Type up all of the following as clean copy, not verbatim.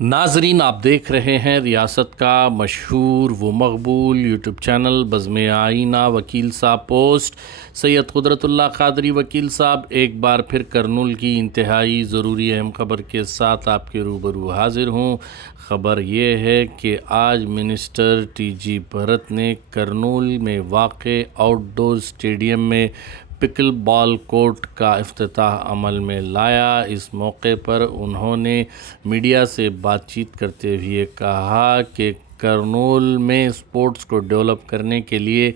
नाजरीन, आप देख रहे हैं रियासत का मशहूर व मकबूल यूट्यूब चैनल बज़्म आईना वकील साहब पोस्ट। सैयद कुदरतुल्लाह कादरी वकील साहब एक बार फिर करनूल की इंतहाई ज़रूरी अहम ख़बर के साथ आपके रूबरू हाजिर हूँ। ख़बर ये है कि आज मिनिस्टर टीजी भरत ने करनूल में वाक़े आउटडोर स्टेडियम में पिकल बॉल कोर्ट का इफ्तिताह अमल में लाया। इस मौके पर उन्होंने मीडिया से बातचीत करते हुए कहा कि करनूल में स्पोर्ट्स को डेवलप करने के लिए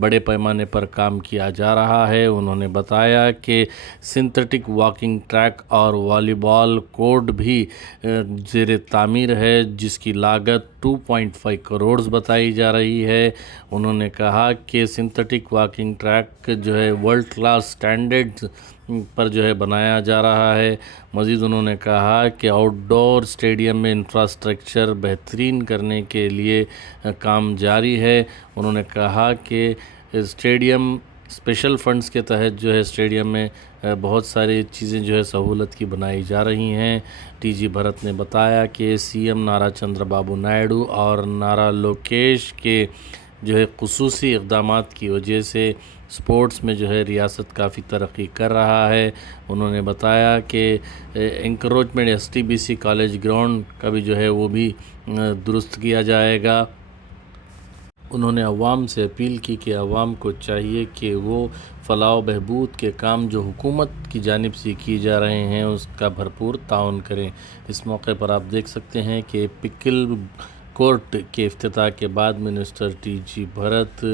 बड़े पैमाने पर काम किया जा रहा है। उन्होंने बताया कि सिंथेटिक वॉकिंग ट्रैक और वॉलीबॉल कोर्ट भी ज़ेर तामीर है, जिसकी लागत 2.5 करोड़ बताई जा रही है। उन्होंने कहा कि सिंथेटिक वॉकिंग ट्रैक जो है वर्ल्ड क्लास स्टैंडर्ड्स पर जो है बनाया जा रहा है। मज़ीद उन्होंने कहा कि आउटडोर स्टेडियम में इंफ्रास्ट्रक्चर बेहतरीन करने के लिए काम जारी है। उन्होंने कहा कि स्टेडियम स्पेशल फ़ंड्स के तहत जो है स्टेडियम में बहुत सारी चीज़ें जो है सहूलत की बनाई जा रही हैं। टीजी भरत ने बताया कि सीएम नारा चंद्रबाबू नायडू और नारा लोकेश के जो है ख़ुसूसी इक़दामात की वजह से स्पोर्ट्स में जो है रियासत काफ़ी तरक्की कर रहा है। उन्होंने बताया कि इंक्रोचमेंट एसटीबीसी कॉलेज ग्राउंड का भी जो है वो भी दुरुस्त किया जाएगा। उन्होंने अवाम से अपील की कि अवाम को चाहिए कि वो फलाह बहबूद के काम जो हुकूमत की जानिब से किए जा रहे हैं उसका भरपूर ताउन करें। इस मौके पर आप देख सकते हैं कि पिकल कोर्ट के इफ्तिताह के बाद minister TG Bharat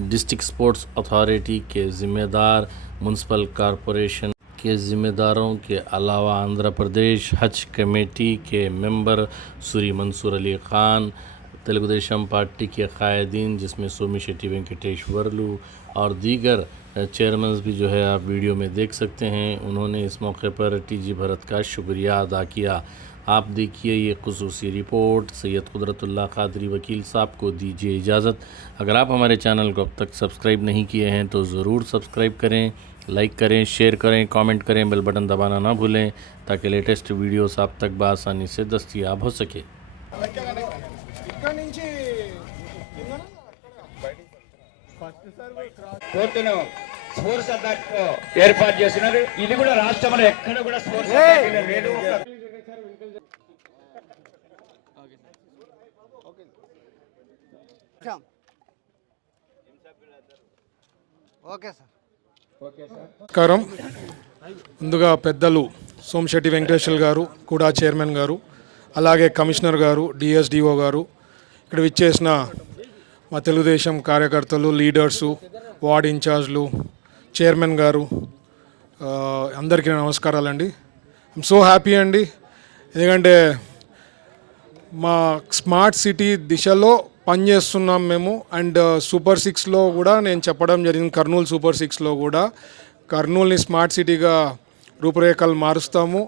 district sports authority के ज़िम्मेदार, म्यूनसिपल कॉरपोरेशन के ज़िम्मेदारों के अलावा आंध्र प्रदेश हज कमेटी के मेंबर सूरी मंसूर अली ख़ान, तेलुगु देशम पार्टी के कायदीन जिसमें सोमिशेट्टी वेंकटेश्वरलू और दीगर चेयरमैन भी जो है आप वीडियो में देख सकते हैं। उन्होंने इस मौके पर टीजी भरत का शुक्रिया अदा किया। आप देखिए ये ख़ुसूसी रिपोर्ट। सैयद कुदरतुल्लाह कादरी वकील साहब को दीजिए इजाज़त। अगर आप हमारे चैनल को अब तक सब्सक्राइब नहीं किए हैं तो ज़रूर सब्सक्राइब करें, लाइक करें, शेयर करें, कमेंट करें, बेल बटन दबाना ना भूलें ताकि लेटेस्ट वीडियोस आप तक बआसानी से दस्तयाब हो सके। కోర్టును స్పోర్ట్స్ అథారిటీ ఏర్పాటు చేస్తున్నారు. ఇది కూడా రాష్ట్రంలో ఎక్కడ కూడా స్పోర్ట్స్ అథారిటీ లేదు. నమస్కారం. ముందుగా పెద్దలు సోమిశెట్టి వెంకటేశ్వర గారు కూడా చైర్మన్ గారు, అలాగే కమిషనర్ గారు, డిఎస్డిఓ గారు, ఇక్కడ విచ్చేసిన మా తెలుగుదేశం కార్యకర్తలు, లీడర్సు, వార్డ్ ఇన్ఛార్జ్లు, చైర్మన్ గారు, అందరికీ నమస్కారాలండి. ఐఎమ్ సో హ్యాపీ అండి, ఎందుకంటే మా స్మార్ట్ సిటీ దిశలో పనిచేస్తున్నాం మేము. అండ్ సూపర్ సిక్స్లో కూడా నేను చెప్పడం జరిగింది, కర్నూలు సూపర్ సిక్స్లో కూడా కర్నూలుని స్మార్ట్ సిటీగా రూపురేఖలు మారుస్తాము,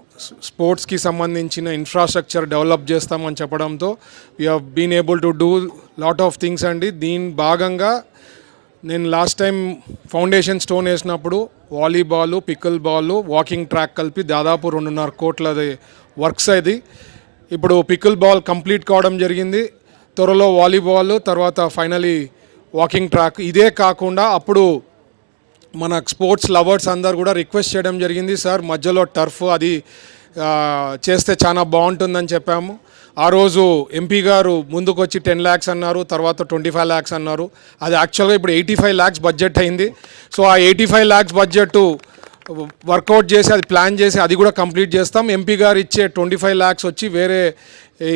స్పోర్ట్స్కి సంబంధించిన ఇన్ఫ్రాస్ట్రక్చర్ డెవలప్ చేస్తామని చెప్పడంతో we have been able to do lot of things అండి. దీని భాగంగా నేను లాస్ట్ టైం ఫౌండేషన్ స్టోన్ వేసినప్పుడు volleyball, pickleball, walking track కలిపి దాదాపు 2.5 కోట్లది వర్క్స్ అది. ఇప్పుడు పికల్ బాల్ కంప్లీట్ కావడం జరిగింది. త్వరలో వాలీబాల్, తర్వాత ఫైనలీ వాకింగ్ ట్రాక్. ఇదే కాకుండా అప్పుడు మన స్పోర్ట్స్ లవర్స్ అందరు కూడా రిక్వెస్ట్ చేయడం జరిగింది, సార్ మధ్యలో టర్ఫ్ అది చేస్తే చాలా బాగుంటుందని చెప్పాము. ఆ రోజు ఎంపీ గారు ముందుకు వచ్చి 10 lakhs అన్నారు, తర్వాత 25 lakhs అన్నారు. అది యాక్చువల్గా ఇప్పుడు 85 lakhs బడ్జెట్ అయింది. సో ఆ 85 lakhs బడ్జెట్ వర్కౌట్ చేసి అది ప్లాన్ చేసి అది కూడా కంప్లీట్ చేస్తాం. ఎంపీ గారు ఇచ్చే 25 lakhs వచ్చి వేరే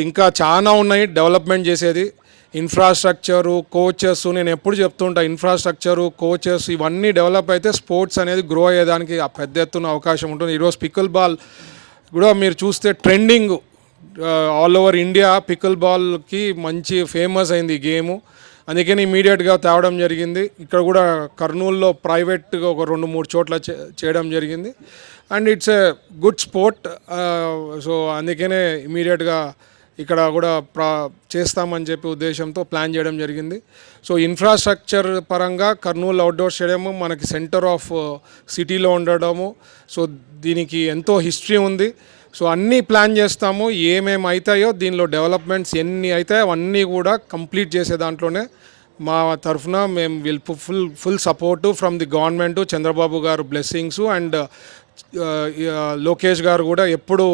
ఇంకా చాలా ఉన్నాయి డెవలప్మెంట్ చేసేది. ఇన్ఫ్రాస్ట్రక్చరు, కోచెస్, నేను ఎప్పుడు చెప్తుంటా ఇన్ఫ్రాస్ట్రక్చరు, కోచెస్ ఇవన్నీ డెవలప్ అయితే స్పోర్ట్స్ అనేది గ్రో అయ్యేదానికి పెద్ద ఎత్తున అవకాశం ఉంటుంది. ఈరోజు పికల్ బాల్ కూడా మీరు చూస్తే trending all over India. Pickle బాల్కి మంచి ఫేమస్ అయింది గేము, అందుకని ఇమీడియట్గా తేవడం జరిగింది. ఇక్కడ కూడా కర్నూలులో ప్రైవేట్గా ఒక 2-3 చోట్ల చేయడం జరిగింది. And it's a good sport. So అందుకనే ఇమీడియట్గా ఇక్కడ కూడా చేస్తామని చెప్పి ఉద్దేశంతో ప్లాన్ చేయడం జరిగింది. సో ఇన్ఫ్రాస్ట్రక్చర్ పరంగా కర్నూలు అవుట్డోర్ స్టేడియం మనకి సెంటర్ ఆఫ్ సిటీలో ఉండడము, సో దీనికి ఎంతో హిస్టరీ ఉంది. సో అన్నీ ప్లాన్ చేస్తాము, ఏమేమి అవుతాయో దీనిలో డెవలప్మెంట్స్ ఎన్ని అవుతాయో అవన్నీ కూడా కంప్లీట్ చేసే దాంట్లోనే మా తరఫున మేము will full support from the government, Chandrababu గారు బ్లెస్సింగ్స్ అండ్ లోకేష్ గారు కూడా ఎప్పుడు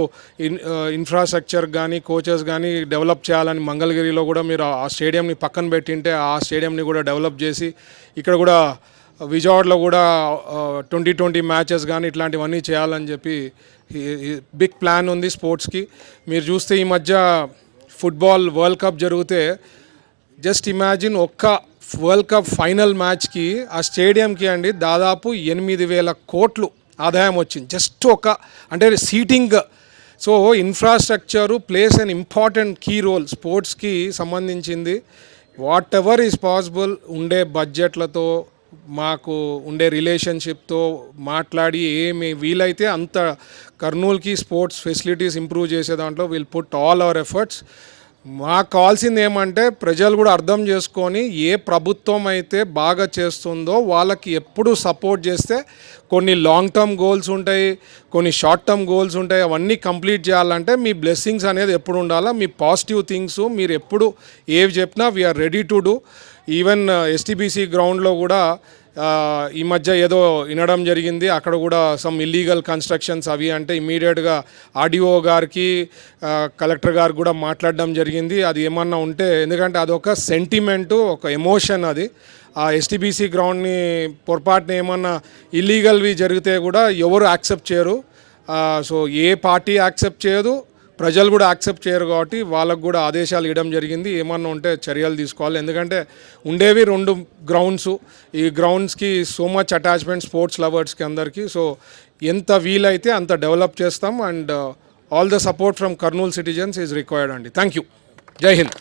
ఇన్ఫ్రాస్ట్రక్చర్ కానీ కోచెస్ కానీ డెవలప్ చేయాలని మంగళగిరిలో కూడా మీరు ఆ స్టేడియంని పక్కన పెట్టింటే ఆ స్టేడియంని కూడా డెవలప్ చేసి ఇక్కడ కూడా విజయవాడలో కూడా 2020 మ్యాచెస్ కానీ ఇట్లాంటివన్నీ చేయాలని చెప్పి బిగ్ ప్లాన్ ఉంది స్పోర్ట్స్కి. మీరు చూస్తే ఈ మధ్య ఫుట్బాల్ వరల్డ్ కప్ జరిగితే జస్ట్ ఇమాజిన్ ఒక్క వరల్డ్ కప్ ఫైనల్ మ్యాచ్కి ఆ స్టేడియంకి అండి దాదాపు 8,000 కోట్లు ఆదాయం వచ్చింది. జస్ట్ అంటే seating. So infrastructure places an important key role స్పోర్ట్స్కి సంబంధించింది. వాట్ ఎవర్ ఈజ్ పాసిబుల్ ఉండే బడ్జెట్లతో మాకు ఉండే రిలేషన్షిప్తో మాట్లాడి ఏమి వీలైతే అంత కర్నూలుకి స్పోర్ట్స్ ఫెసిలిటీస్ ఇంప్రూవ్ చేసే దాంట్లో will put all our efforts. మాకు కావాల్సింది ఏమంటే ప్రజలు కూడా అర్థం చేసుకొని ఏ ప్రభుత్వం అయితే బాగా చేస్తుందో వాళ్ళకి ఎప్పుడు సపోర్ట్ చేస్తే కొన్ని లాంగ్ టర్మ్ గోల్స్ ఉంటాయి, కొన్ని షార్ట్ టర్మ్ గోల్స్ ఉంటాయి. అవన్నీ కంప్లీట్ చేయాలంటే మీ బ్లెస్సింగ్స్ అనేది ఎప్పుడు ఉండాలా, మీ పాజిటివ్ థింగ్స్ మీరు ఎప్పుడు ఏవి చెప్పినా we are ready to do. Even STBC గ్రౌండ్లో కూడా ఈ మధ్య ఏదో వినడం జరిగింది, అక్కడ కూడా సమ్ ఇల్లీగల్ కన్స్ట్రక్షన్స్ అవి అంటే ఇమీడియట్గా ఆర్డీఓ గారికి కలెక్టర్ గారికి కూడా మాట్లాడడం జరిగింది. అది ఏమన్నా ఉంటే, ఎందుకంటే అదొక సెంటిమెంటు, ఒక ఎమోషన్. అది ఆ ఎస్టీబీసీ గ్రౌండ్ని పొరపాటున ఏమన్నా ఇల్లీగల్వి జరిగితే కూడా ఎవరు యాక్సెప్ట్ చేయరు. సో ఏ పార్టీ యాక్సెప్ట్ చేయదు, ప్రజలు కూడా యాక్సెప్ట్ చేయరు. కాబట్టి వాళ్ళకు కూడా ఆదేశాలు ఇవ్వడం జరిగింది, ఏమన్నా ఉంటే చర్యలు తీసుకోవాలి. ఎందుకంటే ఉండేవి 2 గ్రౌండ్స్, ఈ గ్రౌండ్స్కి సో మచ్ అటాచ్మెంట్ స్పోర్ట్స్ లవర్స్కి అందరికీ. సో ఎంత వీలైతే అంత డెవలప్ చేస్తాం and all the support from Kurnool citizens is required అండి. Thank you. జై హింద్.